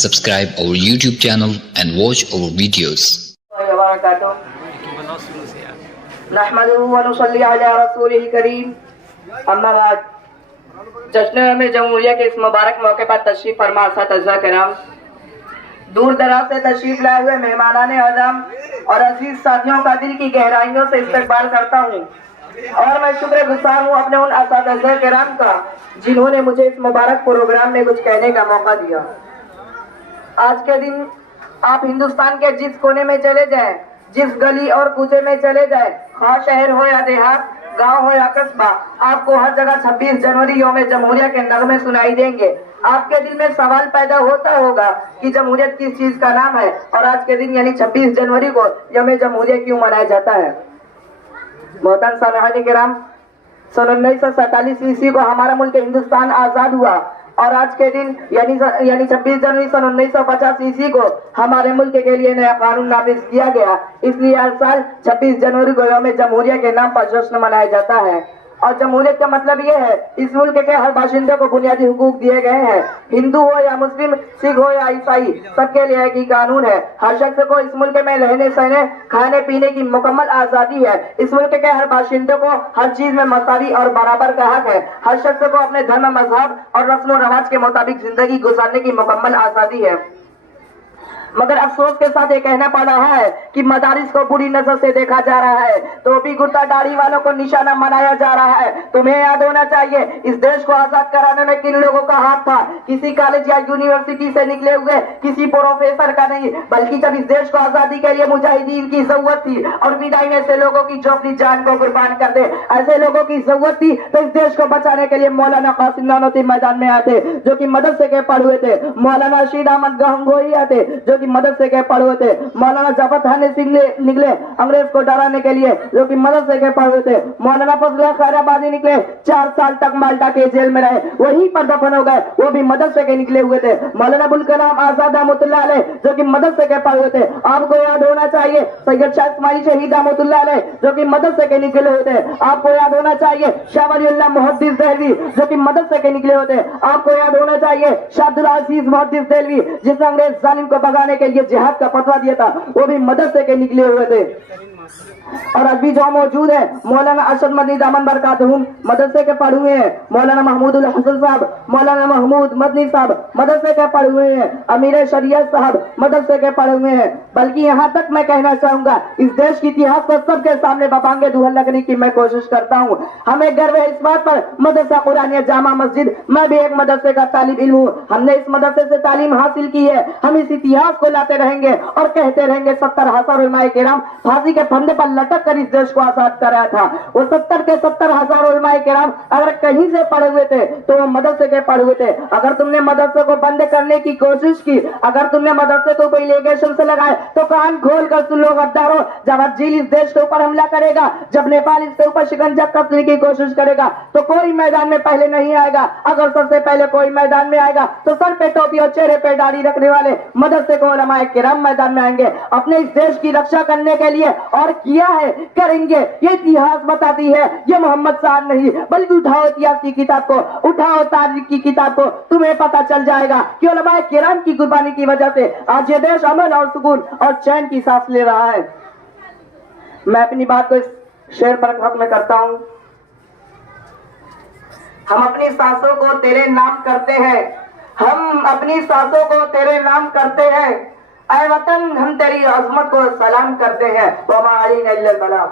subscribe our YouTube channel and watch our videos. نحمده ونصلي على رسوله الكريم اما بعد جشن میں جمہوریہ کے اس مبارک موقع پر تشریف فرما اساتذہ کرام، دور دراز سے تشریف لائے ہوئے مہمانان اعظم اور عزیز ساتھیوں کا دل کی گہرائیوں سے استقبال کرتا ہوں، اور میں شکر گزار ہوں اپنے ان اساتذہ کرام کا جنہوں نے مجھے اس مبارک پروگرام میں کچھ کہنے کا موقع دیا۔ آج کے دن آپ ہندوستان کے جس کونے میں چلے جائیں، جس گلی اور کوچے میں چلے جائیں، خواہ شہر ہو یا دیہات، گاؤں ہو یا قصبہ، آپ کو ہر جگہ 26 جنوری یوم جمہوریہ کے نغمے سنائی دیں گے۔ آپ کے دل میں سوال پیدا ہوتا ہوگا کہ جمہوریت کس چیز کا نام ہے اور آج کے دن یعنی 26 جنوری کو یوم جمہوریہ کیوں منایا جاتا ہے؟ محترم سامعین کرام، سن 1947 عیسوی کو ہمارا ملک ہندوستان آزاد ہوا، اور آج کے دن یعنی 26 جنوری سن 1950 عیسوی کو ہمارے ملک کے لیے نیا قانون نافذ کیا گیا۔ اس لیے ہر سال 26 جنوری کو یوم جمہوریہ کے نام پر جشن منایا جاتا ہے۔ اور جمہوریت کا مطلب یہ ہے اس ملک کے ہر باشندے کو بنیادی حقوق دیے گئے ہیں، ہندو ہو یا مسلم، سکھ ہو یا عیسائی، سب کے لیے ایک ہی قانون ہے۔ ہر شخص کو اس ملک میں رہنے سہنے، کھانے پینے کی مکمل آزادی ہے۔ اس ملک کے ہر باشندے کو ہر چیز میں مساوی اور برابر کا حق ہے۔ ہر شخص کو اپنے دھرم، مذہب اور رسم و رواج کے مطابق زندگی گزارنے کی مکمل آزادی ہے۔ مگر افسوس کے ساتھ یہ کہنا پڑ رہا ہے کہ مدارس کو بری نظر سے دیکھا جا رہا ہے، ٹوپی کرتا داڑھی والوں کو نشانہ بنایا جا رہا ہے۔ تمہیں یاد ہونا چاہیے اس دیش کو آزاد کرانے میں کن لوگوں کا ہاتھ تھا۔ کسی کالج یا یونیورسٹی سے نکلے ہوئے کسی پروفیسر کا نہیں، بلکہ جب اس دیش کو آزادی کے لیے مجاہدین کی ضرورت تھی اور بدائی میں سے لوگوں کی جو اپنی جان کو قربان کر دے، ایسے لوگوں کی ضرورت تھی تو اس دیش کو بچانے کے لیے مولانا قاسم نانوتوی میدان میں آتے جو کہ مدرسے کے پڑھے ہوئے تھے، مولانا رشید احمد گنگوہی آتے جو کہ مدرسے کے پڑھے ہوئے تھے، مولانا جعفر خان سنگھ نکلے انگریز کو ڈرانے کے لیے جو کہ مدرسے کے پڑھے ہوئے تھے، مولانا فضل خیر آبادی نکلے 4 سال تک مالٹا کے جیل میں رہے، وہیں پر دفن ہو گئے، وہ بھی مدرسے کے نکلے ہوئے تھے، مولانا ابوالکلام آزاد رحمۃ اللہ علیہ جو کہ مدرسے کے پڑھے ہوئے تھے۔ آپ کو یاد ہونا چاہیے سید شاہ اسماعیل شہید رحمۃ اللہ علیہ جو کہ مدرسے کے نکلے ہوئے تھے۔ آپ کو یاد ہونا چاہیے شاہ ولی اللہ محدث دہلوی جو کہ مدرسے کے نکلے ہوئے تھے۔ آپ کو یاد ہونا چاہیے شاہ عبدالعزیز محدث دہلوی جس نے انگریز ظالم کو بھگانے کے لیے جہاد کا فتویٰ دیا تھا، وہ بھی مدرسے کے نکلے ہوئے تھے۔ اور ابھی جو موجود ہے مولانا ارشد مدنی دامن برکاتہم مدرسے کے پڑھے ہوئے ہیں، مولانا محمود الحسن صاحب، مولانا محمود مدنی صاحب مدرسے کے پڑھے ہوئے ہیں، امیر شریعت صاحب مدرسے کے پڑھے ہوئے ہیں۔ بلکہ یہاں تک میں کہنا چاہوں گا اس دیش کی اتہاس کو سب کے سامنے ببانگے دوہن لگنے کی میں کوشش کرتا ہوں۔ ہمیں گرو ہے اس بات پر مدرسہ قرآنیہ جامع مسجد، میں بھی ایک مدرسے کا طالب علم ہوں، ہم نے اس مدرسے سے تعلیم حاصل کی ہے۔ ہم اس اتہاس کو لاتے رہیں گے اور کہتے رہیں گے 70,000 علماء کرام پھانسی کے پھندے پر لٹک کر اس دیش کو آزاد کرایا تھا۔ وہ 70 کے 70,000 علماء کرام اگر کہیں سے پڑھے ہوئے تھے تو وہ مدرسے کے پڑھے ہوئے تھے۔ اگر تم نے مدرسے کو بند کرنے کی کوشش کی، اگر تم نے مدرسے کو کوئی لیگیشن سے لگائے تو کان کھول کر سن لو غدارو، جب جیل اس دیش کے اوپر حملہ کرے گا، جب نیپال اس کے اوپر شکنجہ کسنے کی کوشش کرے گا تو کوئی میدان میں پہلے نہیں آئے گا۔ اگر سب سے پہلے کوئی میدان میں آئے گا تو سر پہ ٹوپی اور چہرے پہ داڑھی رکھنے والے مدرسے کو علماء کرام میدان میں آئیں گے اپنے اس دیش کی رکشا کرنے کے لیے، اور کیا ہے کریں گے۔ یہ اتہاس بتاتی ہے، یہ محمد صاحب نہیں، بلکہ اٹھاؤ اتہاس کی کتاب کو، اٹھاؤ تاریخ کی کتاب کو، تمہیں پتا چل جائے گا کہ علماء کرام کی قربانی کی وجہ سے آج یہ دیش امن اور سکون اور چین کی سانس لے رہا ہے۔ میں اپنی بات کو اس شعر پر ختم کرتا ہوں۔ ہم اپنی سانسوں کو تیرے نام کرتے ہیں، ہم اپنی سانسوں کو تیرے نام کرتے ہیں، اے وطن ہم تیری عظمت کو سلام کرتے ہیں۔ وما علینا الا البلاغ۔